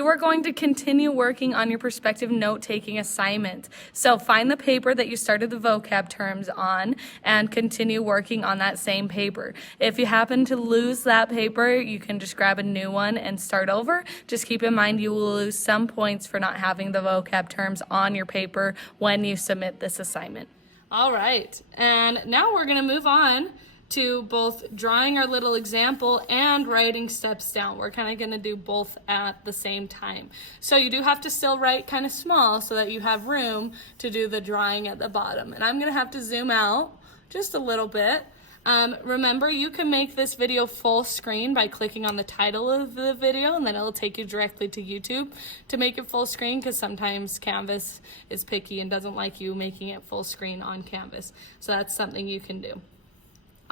You are going to continue working on your perspective note-taking assignment. So find the paper that you started the vocab terms on and continue working on that same paper. If you happen to lose that paper, you can just grab a new one and start over. Just keep in mind you will lose some points for not having the vocab terms on your paper when you submit this assignment. All right, and now we're gonna move on to both drawing our little example and writing steps down. We're kind of going to do both at the same time. So you do have to still write kind of small so that you have room to do the drawing at the bottom. And I'm going to have to zoom out just a little bit. Remember, you can make this video full screen by clicking on the title of the video, and then it'll take you directly to YouTube to make it full screen, because sometimes Canvas is picky and doesn't like you making it full screen on Canvas. So that's something you can do.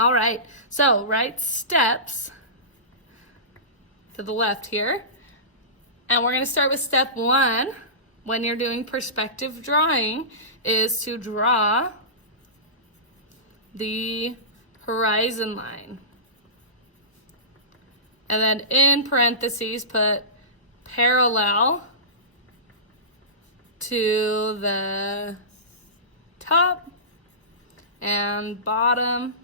All right, so write steps to the left here. And we're gonna start with step 1. When you're doing perspective drawing, is to draw the horizon line. And then in parentheses, put parallel to the top and bottom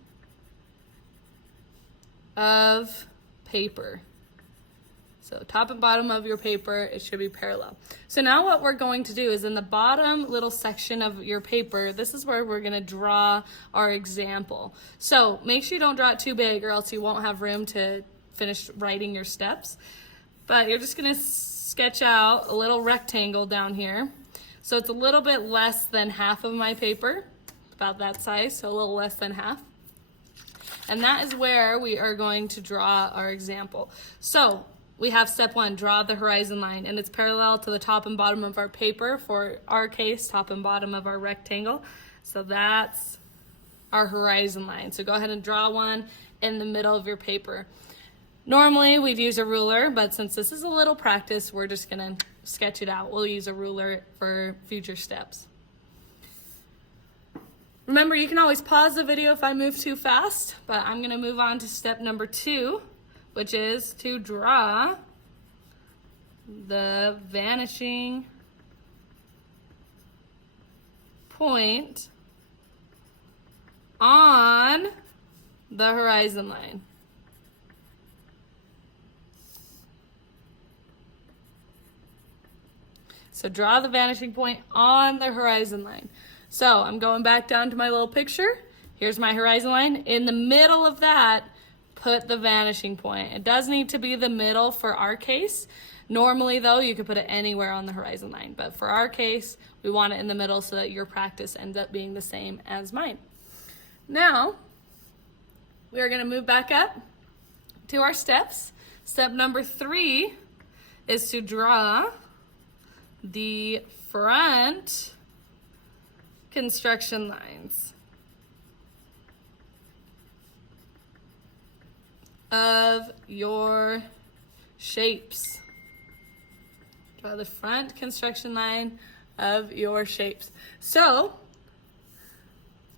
of paper. So top and bottom of your paper, it should be parallel. So now what we're going to do is in the bottom little section of your paper, this is where we're gonna draw our example. So make sure you don't draw it too big or else you won't have room to finish writing your steps. But you're just gonna sketch out a little rectangle down here. So it's a little bit less than half of my paper, about that size, so a little less than half. And that is where we are going to draw our example. So we have step 1, draw the horizon line, and it's parallel to the top and bottom of our paper. For our case, top and bottom of our rectangle. So that's our horizon line. So go ahead and draw one in the middle of your paper. Normally we'd use a ruler, but since this is a little practice, we're just gonna sketch it out. We'll use a ruler for future steps. Remember, you can always pause the video if I move too fast, but I'm gonna move on to step number 2, which is to draw the vanishing point on the horizon line. So draw the vanishing point on the horizon line. So I'm going back down to my little picture. Here's my horizon line. In the middle of that, put the vanishing point. It does need to be the middle for our case. Normally though, you could put it anywhere on the horizon line, but for our case, we want it in the middle so that your practice ends up being the same as mine. Now, we are gonna move back up to our steps. Step number 3 is to draw the front construction lines of your shapes. Draw the front construction line of your shapes. So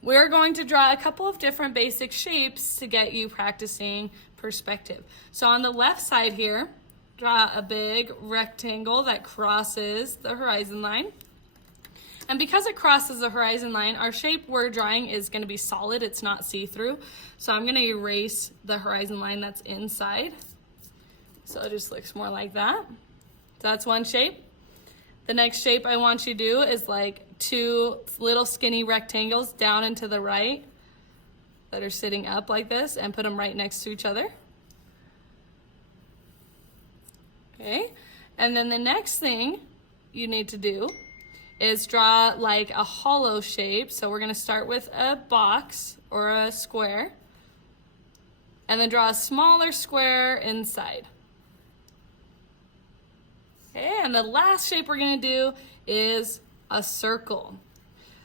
we're going to draw a couple of different basic shapes to get you practicing perspective. So on the left side here, draw a big rectangle that crosses the horizon line. And because it crosses the horizon line, our shape we're drawing is going to be solid. It's not see-through. So I'm going to erase the horizon line that's inside. So it just looks more like that. So that's one shape. The next shape I want you to do is like 2 little skinny rectangles down and to the right that are sitting up like this, and put them right next to each other. Okay. And then the next thing you need to do is draw like a hollow shape. So we're gonna start with a box or a square, and then draw a smaller square inside. Okay, and the last shape we're gonna do is a circle.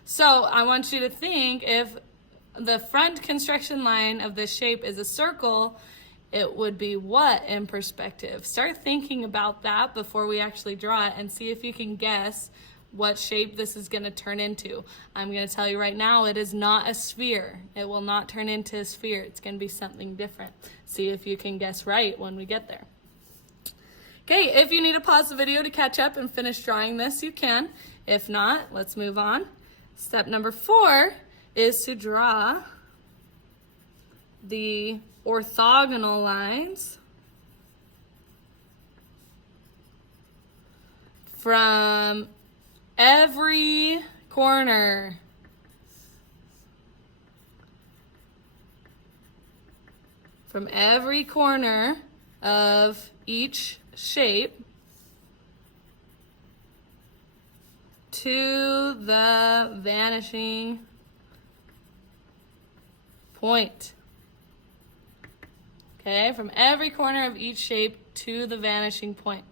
So I want you to think, if the front construction line of this shape is a circle, it would be what in perspective? Start thinking about that before we actually draw it, and see if you can guess what shape this is going to turn into. I'm going to tell you right now, it is not a sphere. It will not turn into a sphere. It's going to be something different. See if you can guess right when we get there. Okay, if you need to pause the video to catch up and finish drawing this, you can. If not, let's move on. Step number 4 is to draw the orthogonal lines from every corner. From every corner of each shape to the vanishing point. Okay, from every corner of each shape to the vanishing point.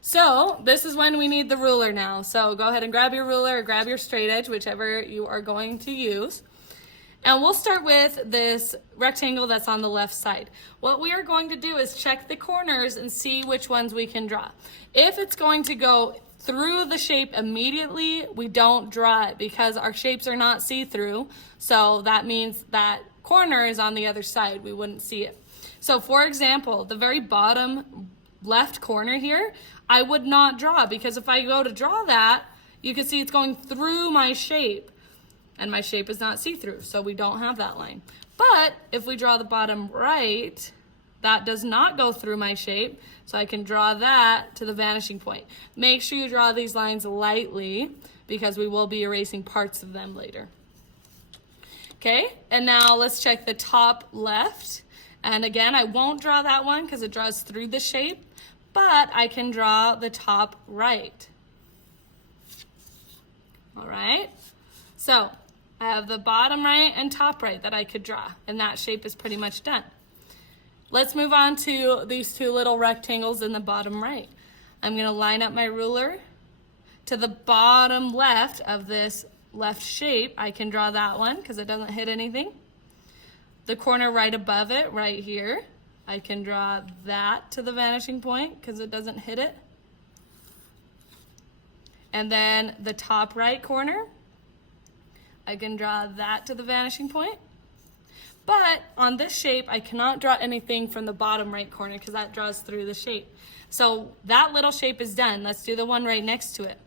So this is when we need the ruler now. So go ahead and grab your ruler or grab your straight edge, whichever you are going to use. And we'll start with this rectangle that's on the left side. What we are going to do is check the corners and see which ones we can draw. If it's going to go through the shape immediately, we don't draw it because our shapes are not see-through. So that means that corner is on the other side. We wouldn't see it. So for example, the very bottom left corner here, I would not draw because if I go to draw that, you can see it's going through my shape. And my shape is not see-through, so we don't have that line. But if we draw the bottom right, that does not go through my shape, so I can draw that to the vanishing point. Make sure you draw these lines lightly because we will be erasing parts of them later. Okay, and now let's check the top left. And again, I won't draw that one because it draws through the shape, but I can draw the top right. All right, so I have the bottom right and top right that I could draw, and that shape is pretty much done. Let's move on to these two little rectangles in the bottom right. I'm going to line up my ruler to the bottom left of this left shape. I can draw that one because it doesn't hit anything. The corner right above it, right here, I can draw that to the vanishing point because it doesn't hit it. And then the top right corner, I can draw that to the vanishing point. But on this shape, I cannot draw anything from the bottom right corner because that draws through the shape. So that little shape is done. Let's do the one right next to it.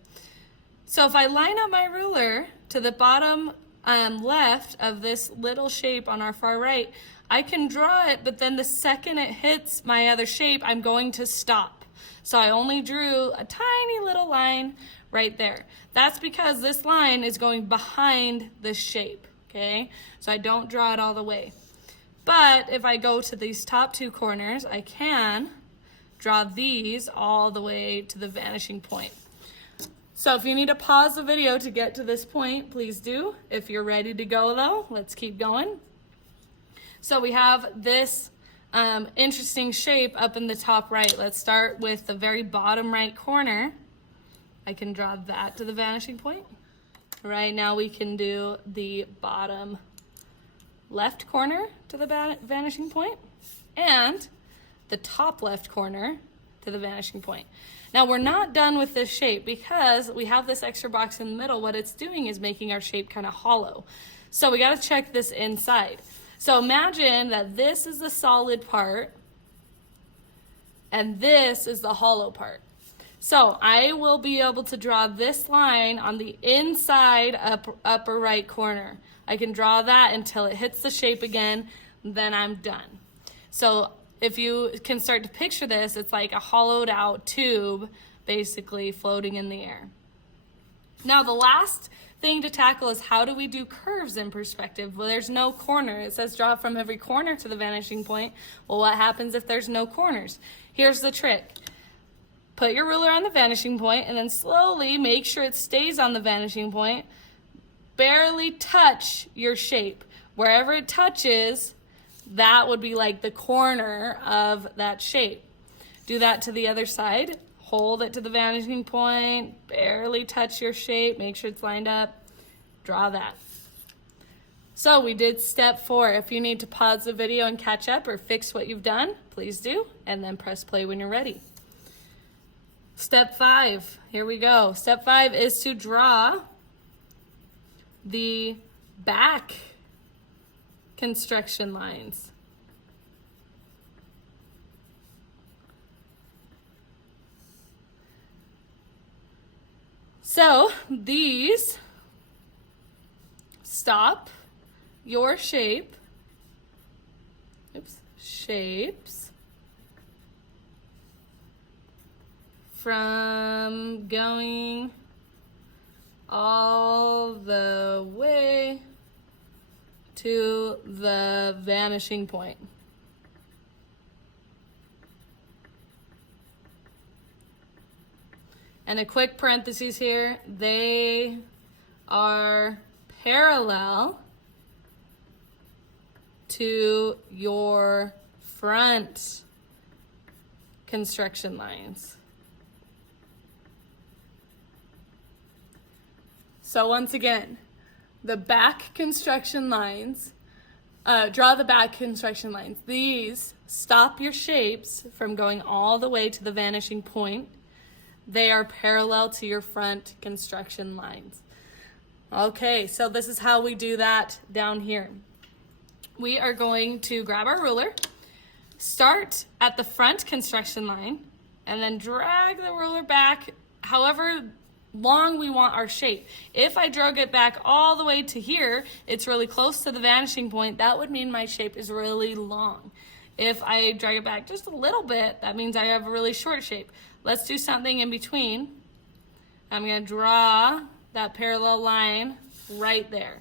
So if I line up my ruler to the bottom left of this little shape on our far right, I can draw it, but then the second it hits my other shape, I'm going to stop. So I only drew a tiny little line right there. That's because this line is going behind this shape, okay? So I don't draw it all the way. But if I go to these top two corners, I can draw these all the way to the vanishing point. So if you need to pause the video to get to this point, please do. If you're ready to go though, let's keep going. So we have this interesting shape up in the top right. Let's start with the very bottom right corner. I can draw that to the vanishing point. Right now we can do the bottom left corner to the vanishing point and the top left corner to the vanishing point. Now we're not done with this shape because we have this extra box in the middle. What it's doing is making our shape kind of hollow. So we got to check this inside. So imagine that this is the solid part and this is the hollow part. So I will be able to draw this line on the inside upper right corner. I can draw that until it hits the shape again, then I'm done. So if you can start to picture this, it's like a hollowed out tube basically floating in the air. Now the last thing to tackle is how do we do curves in perspective? Well, there's no corner. It says draw from every corner to the vanishing point. Well, what happens if there's no corners? Here's the trick. Put your ruler on the vanishing point and then slowly make sure it stays on the vanishing point. Barely touch your shape. Wherever it touches, that would be like the corner of that shape. Do that to the other side. Hold it to the vanishing point. Barely touch your shape. Make sure it's lined up. Draw that. So we did step 4. If you need to pause the video and catch up or fix what you've done, please do. And then press play when you're ready. Step 5, here we go. Step 5 is to draw the back construction lines. So these stop your shapes from going all the way to the vanishing point. And a quick parenthesis here, they are parallel to your front construction lines. So once again, the back construction lines, draw the back construction lines. These stop your shapes from going all the way to the vanishing point. They are parallel to your front construction lines. Okay, so this is how we do that down here. We are going to grab our ruler, start at the front construction line, and then drag the ruler back however long we want our shape. If I drag it back all the way to here, it's really close to the vanishing point. That would mean my shape is really long. If I drag it back just a little bit, that means I have a really short shape. Let's do something in between. I'm going to draw that parallel line right there.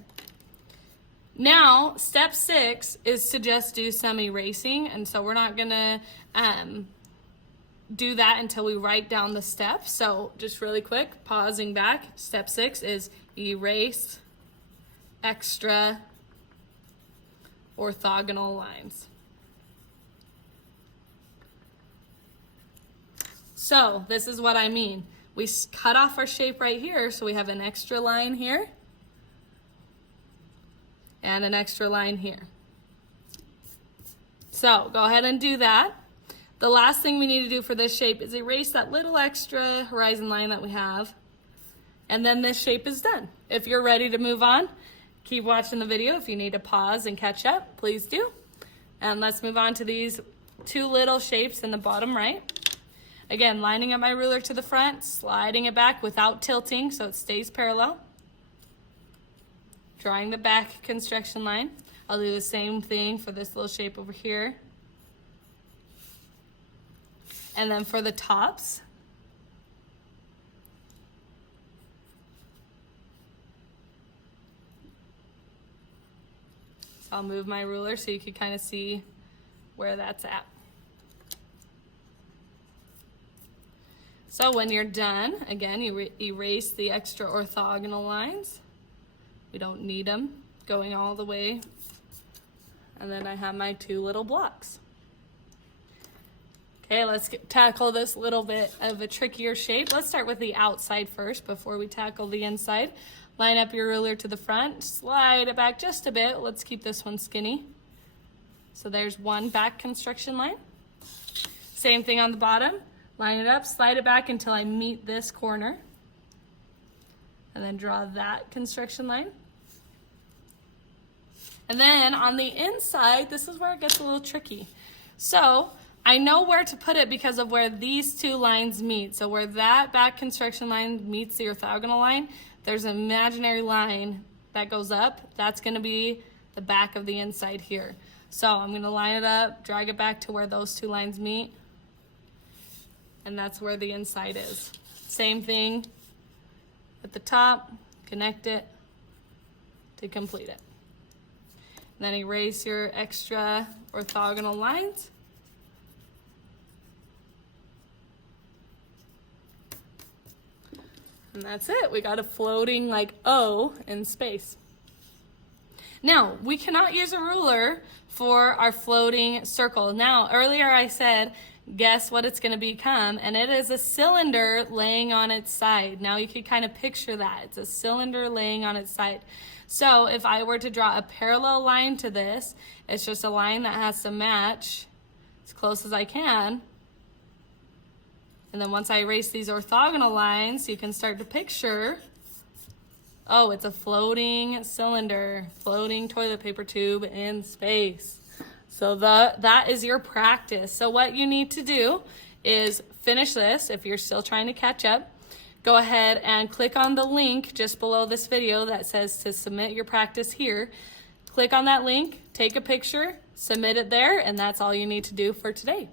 Now, step 6 is to just do some erasing, and so we're not going to do that until we write down the steps. So just really quick, pausing back, step 6 is erase extra orthogonal lines. So this is what I mean. We cut off our shape right here, so we have an extra line here and an extra line here. So go ahead and do that. The last thing we need to do for this shape is erase that little extra horizon line that we have, and then this shape is done. If you're ready to move on, keep watching the video. If you need to pause and catch up, please do. And let's move on to these two little shapes in the bottom right. Again, lining up my ruler to the front, sliding it back without tilting so it stays parallel. Drawing the back construction line. I'll do the same thing for this little shape over here. And then for the tops, so I'll move my ruler so you can kind of see where that's at. So when you're done, again, you erase the extra orthogonal lines. We don't need them going all the way. And then I have my two little blocks. Okay, let's tackle this little bit of a trickier shape. Let's start with the outside first before we tackle the inside. Line up your ruler to the front, slide it back just a bit. Let's keep this one skinny. So there's one back construction line. Same thing on the bottom. Line it up, slide it back until I meet this corner. And then draw that construction line. And then on the inside, this is where it gets a little tricky. So I know where to put it because of where these two lines meet. So where that back construction line meets the orthogonal line, there's an imaginary line that goes up. That's going to be the back of the inside here. So I'm going to line it up, drag it back to where those two lines meet. And that's where the inside is. Same thing at the top, connect it to complete it. And then erase your extra orthogonal lines. And that's it. We got a floating like O in space. Now, we cannot use a ruler for our floating circle. Now, earlier I said, guess what it's going to become, and it is a cylinder laying on its side. Now you can kind of picture that. It's a cylinder laying on its side. So if I were to draw a parallel line to this, it's just a line that has to match as close as I can. And then once I erase these orthogonal lines, you can start to picture, oh, it's a floating cylinder, floating toilet paper tube in space. So that is your practice. So what you need to do is finish this if you're still trying to catch up. go ahead and click on the link just below this video that says to submit your practice here. Click on that link, take a picture, submit it there, and that's all you need to do for today.